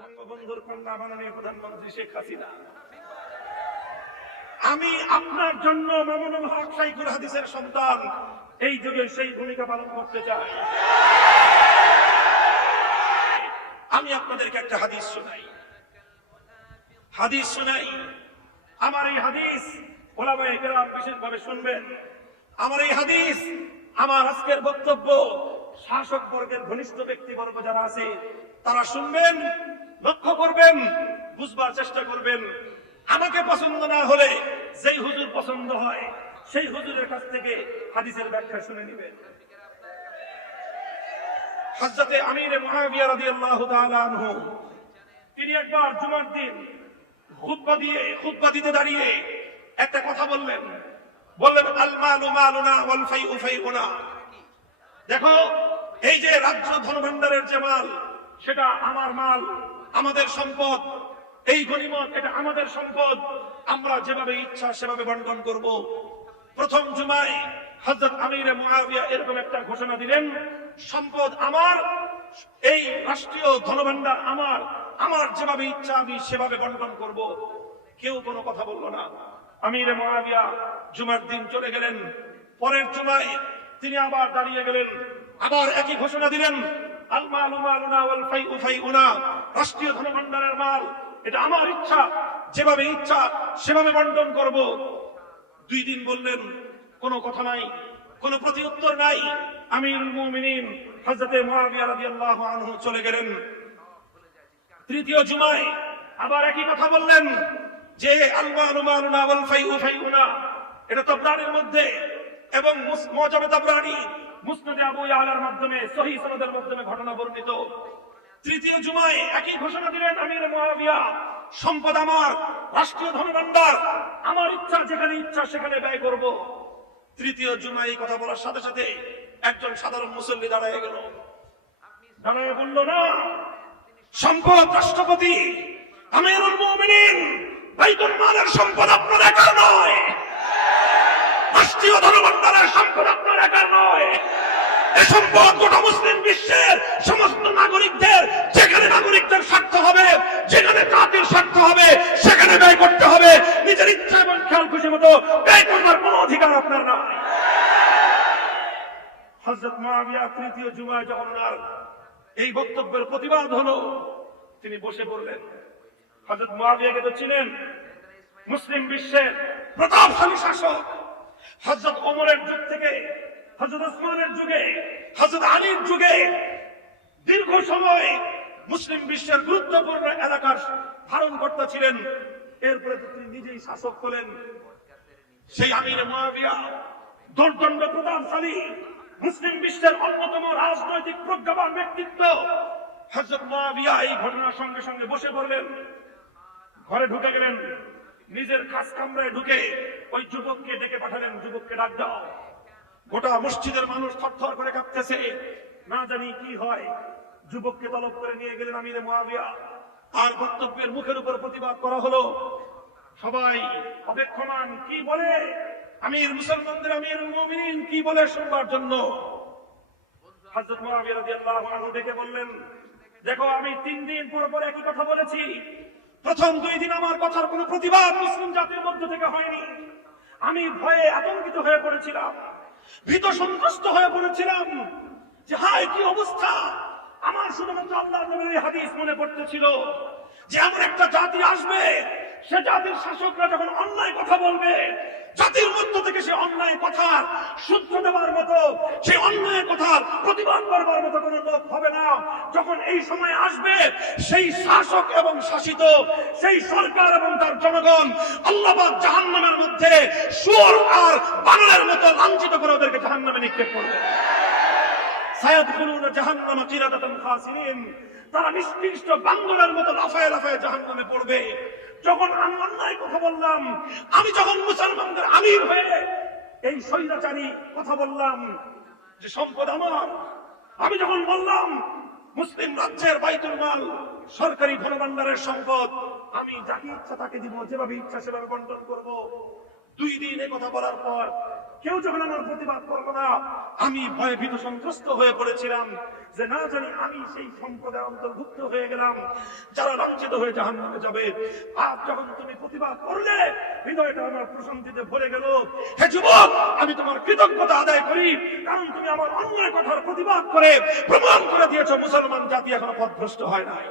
বঙ্গবন্ধুর কন্যা মাননীয় প্রধানমন্ত্রী শেখ হাসিনা, আমি আপনার জন্য মামুনুল হক শাইখুল হাদিসের সন্তান এই যুগে সেই ভূমিকা পালন করতে চাই। আমি আপনাদেরকে একটা হাদিস শোনাই। আমার এই হাদিস ওলামায়ে কেরাম বিশেষভাবে শুনবেন। আমার এই হাদিস, আমার আজকের বক্তব্য শাসক বর্গের ঘনিষ্ঠ ব্যক্তিবর্গ যারা আছে তারা শুনবেন, লক্ষ্য করবেন, বুঝবার চেষ্টা করবেন। আমাকে পছন্দ না হলে যেই হুজুর পছন্দ হয় সেই হুজুরের কাছ থেকে হাদিসের ব্যাখ্যা শুনে নেবেন। হযরতে আমির মুআবিয়া রাদিয়াল্লাহু তাআলা আনহু তিনি একবার জুমার দিন খুতবা দিতে দাঁড়িয়ে একটা কথা বললেন আল মালু মালুনা ওয়াল ফাইউ ফাইউনা। দেখো, এই যে রাজ্য ধনভাণ্ডারের যে মাল, সেটা আমার মাল, আমাদের সম্পদ। এই গনিমত এটা আমাদের সম্পদ, আমরা যেভাবে ইচ্ছা সেভাবে বন্টন করব। প্রথম জুমায় হযরত আমির মুআবিয়া এরকম একটা ঘোষণা দিলেন, সম্পদ আমার, এই রাষ্ট্রীয় ধনভাণ্ডার আমার, আমার যেভাবে ইচ্ছা আমি সেভাবে বন্টন করব। কেউ কোনো কথা বলল না। আমির মুআবিয়া জুমার দিন চলে গেলেন। পরের জুমায় তিনি আবার দাঁড়িয়ে গেলেন, আবার একই ঘোষণা দিলেন, আল মালু মালুনা ওয়াল ফাইউ ফাইউনা। রাষ্ট্রীয় ধনভাণ্ডারের মাল এটা আমার ইচ্ছা, যেভাবে ইচ্ছা সেভাবে বন্টন করব। 2 দিন বললেন, কোনো কথা নাই, কোনো প্রতিউত্তর নাই। আমিরুল মুমিনিন হযরতে মুআবিয়া রাদিয়াল্লাহু আনহু চলে গেলেন। তৃতীয় জুমায় আবার একই কথা বললেন যে আল মালু মালুনা ওয়াল ফাইউ ফাইউনা। এটা তাবরানীর মধ্যে এবং মুজামে তাবরানী মুসনাদে আবু ইয়ালার মাধ্যমে সহিহ সনদের মাধ্যমে ঘটনা বর্ণিত। তৃতীয় জুমায় একই ঘোষণা দিলেন আমির মুআবিয়া, সম্পদ আমার, রাষ্ট্রীয় ধনভাণ্ডার আমার, ইচ্ছা যেখানে ইচ্ছা সেখানে ব্যয় করব। তৃতীয় জুমায় এই কথা বলার সাথে সাথে একজন সাধারণ মুসল্লি দাঁড়ায় গেল, দাঁড়ায় বলল, না, সম্পদ রাষ্ট্রপতি আমিরুল মুমিনিন বাইতুল মালের সম্পদ আপনার একার নয়, রাষ্ট্রীয় ধনভাণ্ডারের সম্পদ আপনার একার নয়। এই সম্পদ গোটা মুসলিম বিশ্বের সমস্ত নাগরিকদের, যেখানে নাগরিকদের স্বার্থ হবে, যেখানে জাতির স্বার্থ হবে সেখানে ব্যয় করতে হবে। নিজের ইচ্ছা এবং খেয়াল খুশি মতো ব্যয় করবার কোনো অধিকার আপনার নাই। হযরত মুআবিয়া তৃতীয় জুমায় যখন ওনার এই বক্তব্যের প্রতিবাদ হলো, তিনি বসে পড়লেন। হযরত মুআবিয়াকে তো ছিলেন, মুসলিম বিশ্বের প্রতাপশালী শাসক। হযরত ওমরের যুগ থেকে, হযরত ওসমানের যুগে, হযরত আলীর যুগে দীর্ঘ সময় মুসলিম বিশ্বের গুরুত্বপূর্ণ এলাকার ধারণকর্তা ছিলেন। এরপরে তিনি নিজেই শাসক হলেন। সেই আমির মুআবিয়া দুর্দণ্ড প্রতাপশালী, মুসলিম বিশ্বের অন্যতম রাজনৈতিক প্রজ্ঞাবান ব্যক্তিত্ব। হযরত মুআবিয়া এই ঘটনার সঙ্গে সঙ্গে বসে পড়লেন, ঘরে ঢুকে গেলেন, নিজের খাস কামরায় ঢুকে ওই যুবককে ডেকে পাঠালেন, যুবককে ডাক দাও। গোটা মসজিদের মানুষ থরথর করে কাঁপতেছে, না জানি কি হয়। যুবককে তলব করে নিয়ে গেলেন আমির মুআবিয়া, আর বক্তব্যের মুখের উপর প্রতিবাদ করা হলো। সবাই অপেক্ষমান, কি বলে আমির, মুসলমানদের আমিরুল মুমিনিন কি বলে শুনবার জন্য। হযরত মুআবিয়া রাদিয়াল্লাহু আনহু ডেকে বললেন, দেখো, আমি 3 দিন পর একই কথা বলেছি। প্রথম 2 দিন আমার কথার কোনো প্রতিবাদ মুসলিম জাতির মধ্য থেকে হয়নি। আমি ভয়ে আতঙ্কিত হয়ে পড়েছিলাম, ভীত সন্ত্রস্ত হয়ে পড়েছিলাম যে হায় কি অবস্থা। আমার শুধুমাত্র আল্লাহর নবীর এই হাদিস মনে পড়তেছিল যে এমন একটা জাতি আসবে, সে জাতির শাসকরা যখন অন্যায় কথা বলবে, জাতির মধ্য থেকে সে অন্যায় কথার সূত্র দেওয়ার মতো, সেই অন্যায় কথার প্রতিবাদ করবার মতো কোনো লোক হবে না। যখন এই সময় আসবে, সেই শাসক এবং শাসিত, সেই সরকার এবং তার জনগণ আল্লাহ পাক জাহান্নামের মধ্যে শুয়োর আর বানরের মতো লাঞ্ছিত করে ওদেরকে জাহান্নামে নিক্ষেপ করবে। সায়াদখুলুনা জাহান্নামা কিরাদাতান খাসিরিন, তারা নিষ্কৃষ্ট বান্দরের মতো লাফায় লাফায় জাহান্নামে পড়বে। যখন আমি অন্যায় কথা বললাম, আমি যখন মুসলমানদের আমির হয়ে এই স্বৈরাচারী কথা বললাম যে সম্পদ আমার, আমি যখন বললাম মুসলিম রাজ্যের বাইতুল মাল সরকারি ধনভাণ্ডারের সম্পদ, আমি যাকে ইচ্ছা তাকে দিব, যেভাবে ইচ্ছা সেভাবে বন্টন করব, 2 দিন এই কথা বলার পর কেউ যখন আমার প্রতিবাদ করলো না, আমি ভয়ভীত সন্ত্রস্ত হয়ে পড়েছিলাম যে না জানি আমি সেই সম্প্রদায়ের অন্তর্ভুক্ত হয়ে গেলাম যারা লাঞ্ছিত হয়ে জাহান্নামে যাবে। আজ যখন তুমি প্রতিবাদ করলে হৃদয়টা আমার প্রশান্তিতে ভরে গেল। হে যুবক, আমি তোমার কৃতজ্ঞতা আদায় করি, কারণ তুমি আমার অন্যায় কথার প্রতিবাদ করে প্রমাণ করে দিয়েছো মুসলমান জাতি এখনো পথভ্রষ্ট হয় নাই।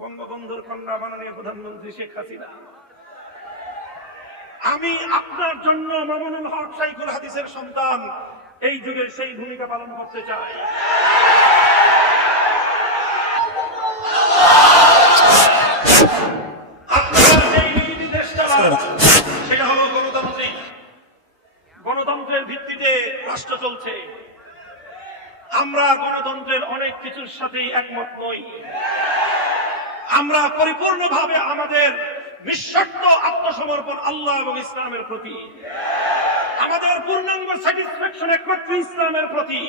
বঙ্গবন্ধুর কন্যা মাননীয় প্রধানমন্ত্রী শেখ হাসিনা, আমি আপনার জন্য মামুনুল হক সাইকুল হাদিসের সন্তান এই যুগের সেই ভূমিকা পালন করতে চাই। আপনারা যেই নীতি দেশ চালান সেটা হলো গণতান্ত্রিক। গণতন্ত্রের ভিত্তিতে রাষ্ট্র চলছে। আমরা গণতন্ত্রের অনেক কিছুর সাথেই একমত নই। আমরা পরিপূর্ণভাবে আমাদের নিঃশর্ত আত্মসমর্পণ আল্লাহ এবং ইসলামের প্রতি, আমাদের পূর্ণাঙ্গ স্যাটিসফ্যাকশন একমাত্র ইসলামের প্রতি।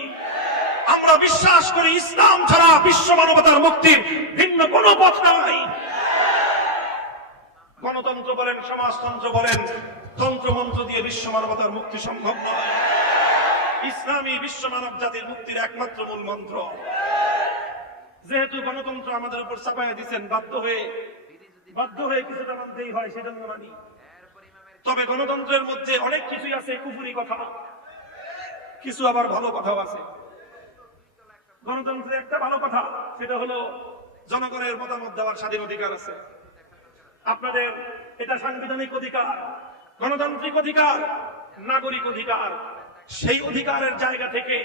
আমরা বিশ্বাস করি ইসলাম ছাড়া বিশ্ব মানবতার মুক্তির ভিন্ন কোনো পথ নাই। গণতন্ত্র বলেন, সমাজতন্ত্র বলেন, তন্ত্রমন্ত্র দিয়ে বিশ্ব মানবতার মুক্তি সম্ভব নয়। ইসলামী বিশ্ব মানব জাতির মুক্তির একমাত্র মূল মন্ত্র। যেহেতু গণতন্ত্র আমাদের উপর চাপাইয়া দিচ্ছেন, বাধ্য হয়ে কিছুটা মানতেই হয়, সেজন্য মানি। তবে গণতন্ত্রের মধ্যে অনেক কিছুই আছে কুফুরি কথা, কিছু আবার ভালো কথাও আছে। গণতন্ত্রের একটা ভালো কথা, সেটা হলো জনগণের মতামত দেওয়ার স্বাধীন অধিকার আছে। আপনাদের এটা সাংবিধানিক অধিকার, গণতান্ত্রিক অধিকার, নাগরিক অধিকার। সেই অধিকারের জায়গা থেকে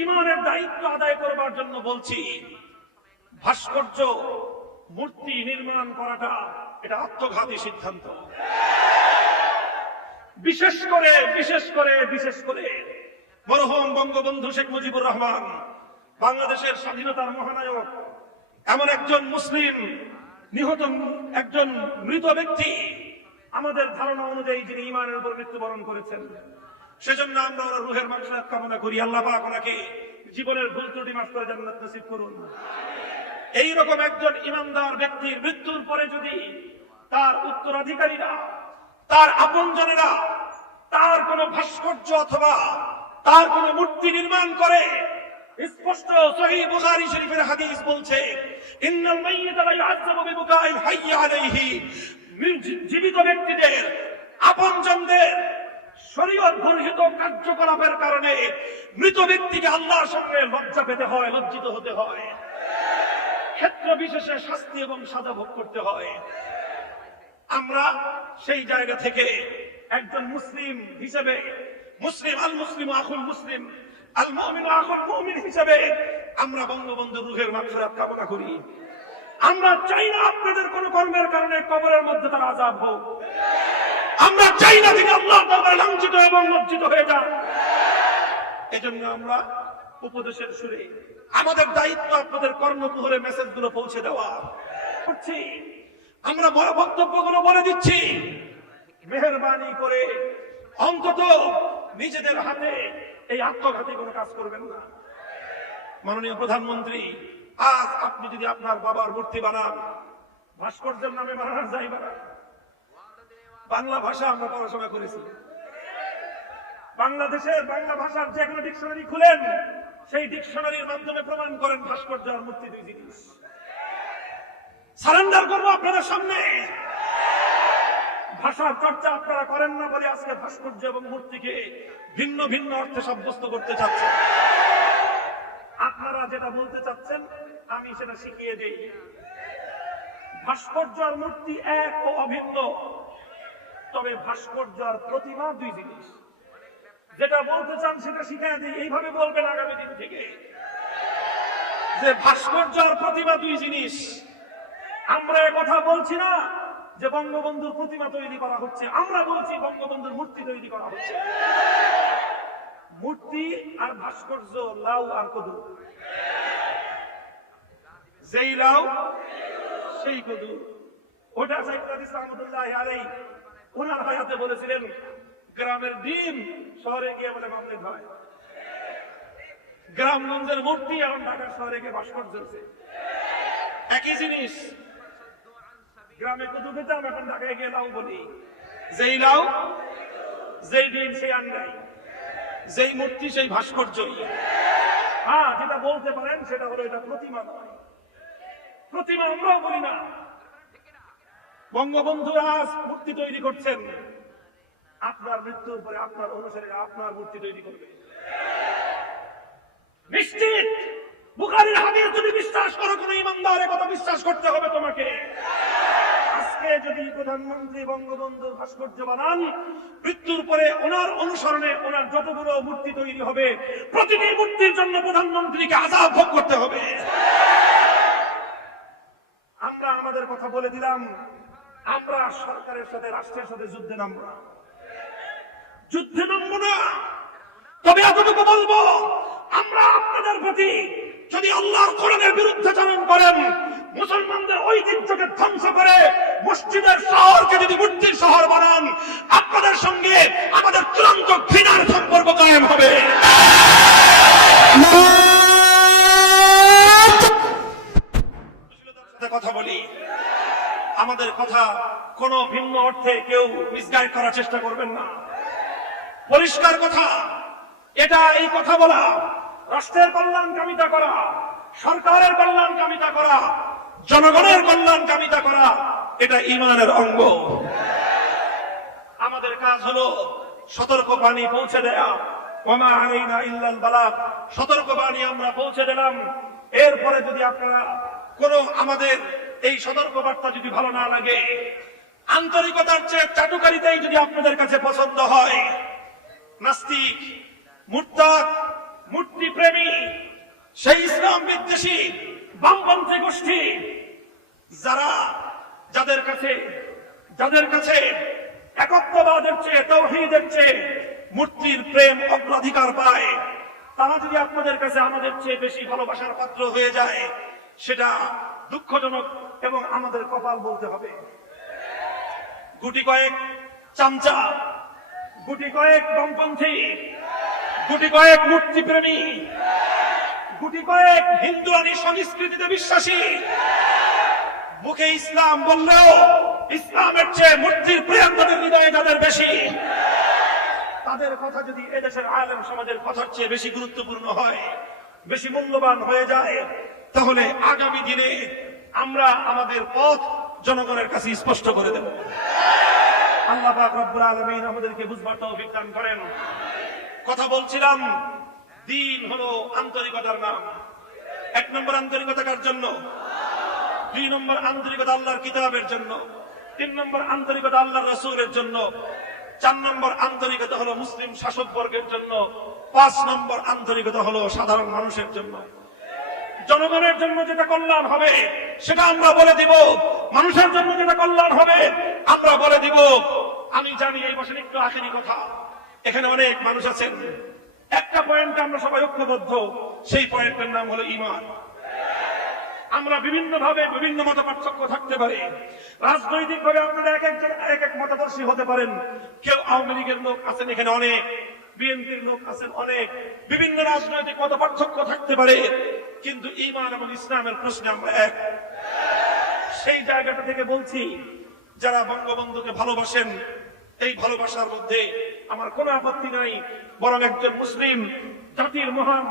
ঈমানের দায়িত্ব আদায় করবার জন্য বলছি, ভাস্কর্য মূর্তি নির্মাণ করাটা এটা আত্মঘাতী সিদ্ধান্ত। বিশেষ করে মরহুম বঙ্গবন্ধু শেখ মুজিবুর রহমান, বাংলাদেশের স্বাধীনতার মহানায়ক, এমন একজন মুসলিম নিহত, একজন মৃত ব্যক্তি, আমাদের ধারণা অনুযায়ী যিনি ঈমানের উপর মৃত্যুবরণ করেছেন। সেজন্য আমরা ওনার রুহের মাগফিরাত কামনা করি। আল্লাহ পাক ওনাকে জীবনের ভুল ত্রুটি মাফ করে জান্নাত নসিব করুন। এইরকম একজন ইমানদার ব্যক্তির মৃত্যুর পরে যদি তার উত্তরাধিকারীরা, তার আপনজনেরা তার কোন ভাস্কর্য অথবা তার কোন মূর্তি নির্মাণ করে, স্পষ্ট সহিহ বুখারী শরীফের হাদিস বলছে, ইন্নাল মাইয়িতা লা ইউআযাবু বিবুকাইল হাইয়্যি আলাইহি, জীবিত ব্যক্তিদের, আপনজনদের শরীয়ত বর্হিত কার্যকলাপের কারণে মৃত ব্যক্তিকে আল্লাহর সামনে লজ্জা পেতে হয়, লজ্জিত হতে হয়, ক্ষেত্র বিশেষে শাস্তি এবং সাজা ভোগ করতে হয়। আমরা সেই জায়গা থেকে একজন মুসলিম হিসেবে, মুসলিম আল মুসলিম আখুল মুসলিম আল মুমিন আখুল মুমিন হিসেবে আমরা বঙ্গবন্ধুর রুহের মাগফিরাত কামনা করি। আমরা চাই না আপনাদের কোন কর্মের কারণে কবরের মধ্যে তার আযাব হোক। আমরা চাই না তিনি আল্লাহর দরবারে লাঞ্ছিত এবং লজ্জিত হয়ে যান। এজন্য আমরা উপদেশের সুরে আমাদের দায়িত্ব আপনাদের কর্ণকুহরে মেসেজগুলো পৌঁছে দেওয়া করছি। আমরা বড় বক্তব্যগুলো বলে দিচ্ছি, মেহেরবানি করে অন্তত নিজেদের হাতে এই আত্মঘাতী কোনো কাজ করবেন না। মাননীয় প্রধানমন্ত্রী, আজ আপনি যদি আপনার বাবার মূর্তি বানান, ভাস্কর্যের নামে বানান, যাই বানান, বাংলা ভাষা আমরা পড়াশোনা করেছি। বাংলাদেশের বাংলা ভাষার যে কোনো ডিকশনারি খুলেন, সেই ডিকশনারির মাধ্যমে প্রমাণ করেন ভাস্কর্য আর মূর্তি দুই জিনিস। সারেন্ডার করবো আপনাদের সামনে। ভাষার চর্চা আপনারা করেন না বলে আজকে ভাস্কর্য এবং মূর্তিকে ভিন্ন ভিন্ন অর্থে সাব্যস্ত করতে চাচ্ছেন। আপনারা যেটা বলতে চাচ্ছেন আমি সেটা শিখিয়ে দেই। ভাস্কর্য আর মূর্তি এক ও অভিন্ন, তবে ভাস্কর্য আর প্রতিমা দুই জিনিস। যেটা বলতে চান সেটা শিখিয়ে দিই, এইভাবে বলবেন আগামী দিন থেকে যে ভাস্কর্য আর প্রতিমা দুই জিনিস। আমরা কথা বলছি না যে বঙ্গবন্ধুর প্রতিমা তৈরি করা হচ্ছে, আমরা বলছি বঙ্গবন্ধুর মূর্তি তৈরি করা হচ্ছে। মূর্তি আর ভাস্কর্য লাউ আর কদু, যেই লাউ সেই কদু। ওটা সাইয়্যিদ ইসলাম রাহমাতুল্লাহি আলাইহি ওনার হায়াতে বলেছিলেন, গ্রামের ডিম শহরে গিয়ে বলে মামলেট হয়, গ্রামগঞ্জের মূর্তি এখন ঢাকার শহরে গিয়ে ভাস্কর্য হচ্ছে। একই জিনিস। গ্রামে কত পেতাম, এখন ঢাকায় গিয়ে লাউ বলি। যেই লাউ, যেই ডিম সেই আন্ডাই, যেই মূর্তি সেই ভাস্কর্যই। হ্যাঁ, যেটা বলতে পারেন সেটা হলো এটা প্রতিমা নয়। প্রতিমা আমরাও বলি না। বঙ্গবন্ধু আজ মূর্তি তৈরি করছেন, আপনার মৃত্যুর পরে আপনার অনুসারে আপনার মূর্তি তৈরি করবে নিশ্চিত। বুখারীর হাদিস যদি বিশ্বাস করো, কোন ইমানদারের কথা বিশ্বাস করতে হবে তোমাকে। আজকে যদি প্রধানমন্ত্রী বঙ্গবন্ধুর ভাস্কর্য বানান, মৃত্যুর পরে ওনার অনুসরণে ওনার যতগুলো মূর্তি তৈরি হবে, প্রতিটি মূর্তির জন্য প্রধানমন্ত্রীকে আযাব ভোগ করতে হবে। আমরা আমাদের কথা বলে দিলাম, আমরা সরকারের সাথে, রাষ্ট্রের সাথে যুদ্ধে নামবো না, যুদ্ধে নামবো না। তবে এতটুকু বলবো, আমরা আপনাদের প্রতি যদি আল্লাহর কোরআনের বিরুদ্ধাচরণ করেন, মুসলমানদের ঐতিহ্যকে ধ্বংস করে মসজিদের শহরকে যদি মূর্তির শহর বানান, আপনাদের সঙ্গে আমাদের চূড়ান্ত ঘৃণার সম্পর্ক কায়েম হবে। কথা বলি, আমাদের কথা কোনো ভিন্ন অর্থে কেউ মিসগাইড করার চেষ্টা করবেন না। পরিষ্কার কথা, এটা এই কথা বলা, রাষ্ট্রের কল্যাণকামিতা করা, সরকারের কল্যাণকামিতা করা, জনগণের কল্যাণকামিতা করা, এটা ঈমানের অঙ্গ। আমাদের কাজ হলো সতর্ক বাণী পৌঁছে দেয়া। ওমা আলাইনা ইল্লাল বালাগ, সতর্ক বাণী আমরা পৌঁছে দিলাম। এরপরে যদি আপনারা কোনো আমাদের এই সতর্ক বার্তা যদি ভালো না লাগে, আন্তরিকতার চেয়ে চাটুকারিতাই যদি আপনাদের কাছে পছন্দ হয়, নাস্তিক, মুরতাদ, মূর্তি প্রেমী, সেই ইসলাম বিদ্বেষী বামপন্থী গোষ্ঠী যাদের কাছে একত্ববাদের চেয়ে, তাওহীদের চেয়ে মূর্তির প্রেম অগ্রাধিকার পায়, তারা যদি আপনাদের কাছে আমাদের চেয়ে বেশি ভালোবাসার পাত্র হয়ে যায়, সেটা দুঃখজনক এবং আমাদের কপাল বলতে হবে। গুটি কয়েক চামচা, গুটি কয়েক বামপন্থী, গুটি কয়েক মূর্তি প্রেমী, গুটি কয়েক হিন্দুয়ানি সংস্কৃতিতে বিশ্বাসী, মুখে ইসলাম বললেও ইসলামের চেয়ে মূর্তির প্রেম তাদের হৃদয়ে যাদের বেশি, তাদের কথা যদি এদেশের আলেম সমাজের কথার চেয়ে বেশি গুরুত্বপূর্ণ হয়, বেশি মূল্যবান হয়ে যায়, তাহলে আগামী দিনে আমরা আমাদের পথ জনগণের কাছে স্পষ্ট করে দেব। আল্লাহ পাক রব্বুল আলামিন আমাদেরকে বুঝবার তৌফিক দান করেন। কথা বলছিলাম, দ্বীন হলো আন্তরিকতার নাম। 1 নম্বর আন্তরিকতা কার জন্য? 2 নম্বর আন্তরিকতা আল্লাহর কিতাবের জন্য, 3 নম্বর আন্তরিকতা আল্লাহর রাসূলের জন্য, 4 নম্বর আন্তরিকতা হলো মুসলিম শাসক বর্গের জন্য, 5 নম্বর আন্তরিকতা হলো সাধারণ মানুষের জন্য। জনগণের জন্য যেটা কল্যাণ হবে সেটা আমরা বলে দিব, মানুষের জন্য যেটা কল্যাণ হবে আমরা বলে দিব। আমি জানি এই বছর একটু আখেরি কথা, এখানে অনেক মানুষ আছেন, একটা পয়েন্টে আমরা সবাই ঐক্যবদ্ধ, সেই পয়েন্টের নাম হলো ঈমান। আমরা বিভিন্ন ভাবে বিভিন্ন মত পার্থক্য থাকতে পারে, রাজনৈতিক ভাবে আপনারা এক এক মতাদর্শী হতে পারেন। কেউ আওয়ামী লীগের লোক আছেন এখানে অনেক, বিএনপির লোক আছেন অনেক, বিভিন্ন রাজনৈতিক মত পার্থক্য থাকতে পারে, কিন্তু ঈমান এবং ইসলামের প্রশ্নে আমরা এক। সেই জায়গাটা থেকে বলছি, যারা বঙ্গবন্ধুকে ভালোবাসেন, এই ভালোবাসার মধ্যে আমার কোনো আপত্তি নাই, বরং একজন মুসলিম জাতির মহান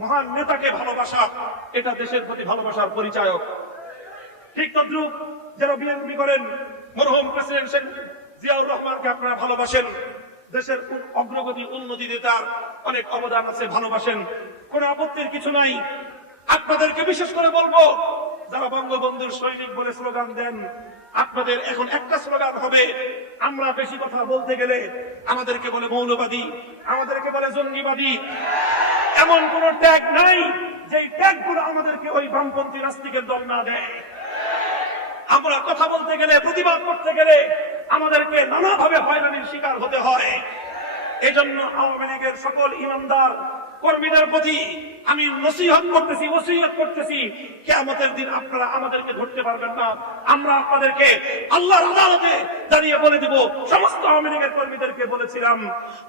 মহান নেতাকে ভালোবাসা, এটা দেশের প্রতি ভালোবাসার পরিচায়ক। ঠিক তদ্রুপ যারা বিএনপি করেন, মরহুম প্রেসিডেন্ট শেখ জিয়াউর রহমানকে আপনারা ভালোবাসেন, দেশের অগ্রগতি উন্নতিতে তার অনেক অবদান আছে, ভালোবাসেন, কোন আপত্তির কিছু নাই। আপনাদেরকে বিশেষ করে বলবো, যারা বঙ্গবন্ধুর সৈনিক বলে স্লোগান দেন, আপনাদের এখন একটা স্লোগান হবে, আমরা বেশি কথা বলতে গেলে আমাদেরকে বলে মৌলবাদী, আমাদেরকে বলে জঙ্গিবাদী। এমন কোন ট্যাগ নাই যে ট্যাগ গুলো আমাদেরকে ওই বামপন্থী নাস্তিকের দল না দেয়। আমরা কথা বলতে গেলে, প্রতিবাদ করতে গেলে আমাদেরকে নানাভাবে হয়রানির শিকার হতে হয়। এজন্য আওয়ামী লীগের সকল ইমানদার কর্মীদের প্রতি আমি নসিহত করতেছি, ওসিয়ত করতেছি, কিয়ামতের দিন আপনারা আমাদেরকে ধরতে পারবেন না। আমরা আপনাদেরকে আল্লাহর আদালতে দাঁড়িয়ে বলে দিব, সমস্ত আওয়ামী লীগের কর্মীদেরকে বলেছিলাম,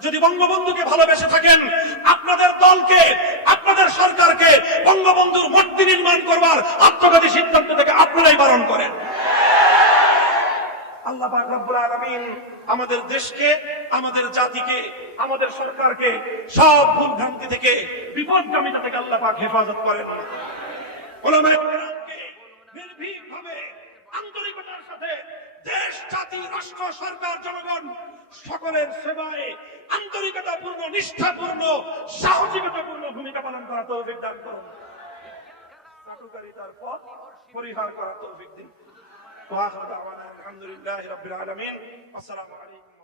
যদি বঙ্গবন্ধুকে ভালোবেসে থাকেন, আপনাদের দলকে, আপনাদের সরকারকে বঙ্গবন্ধুর মূর্তি নির্মাণ করবার আত্মঘাতী সিদ্ধান্ত থেকে আপনারাই বারণ করেন। আল্লাহ পাক রব্বুল আলামিন আমাদের দেশকে, আমাদের জাতিকে, আমাদের সরকারকে সব ভুল ভ্রান্তি থেকে, বিপদগামিতা থেকে আল্লাহ পাক হেফাজত করেন। উলামায়ে কেরামকে নির্ভীকভাবে আন্তরিকতার সাথে দেশ, জাতি, রাষ্ট্র, সরকার, জনগণ সকলের সেবায় আন্তরিকতাপূর্ণ, নিষ্ঠাপূর্ণ, সাহসিকতাপূর্ণ ভূমিকা পালন করা তৌফিক দান করুন। চাটুকারিতার পথ পরিহার করা তৌফিক দিন। ওয়া আখিরু দাওয়ানা আলহামদুলিল্লাহি রাব্বিল আলামিন। আসসালামু আলাইকুম।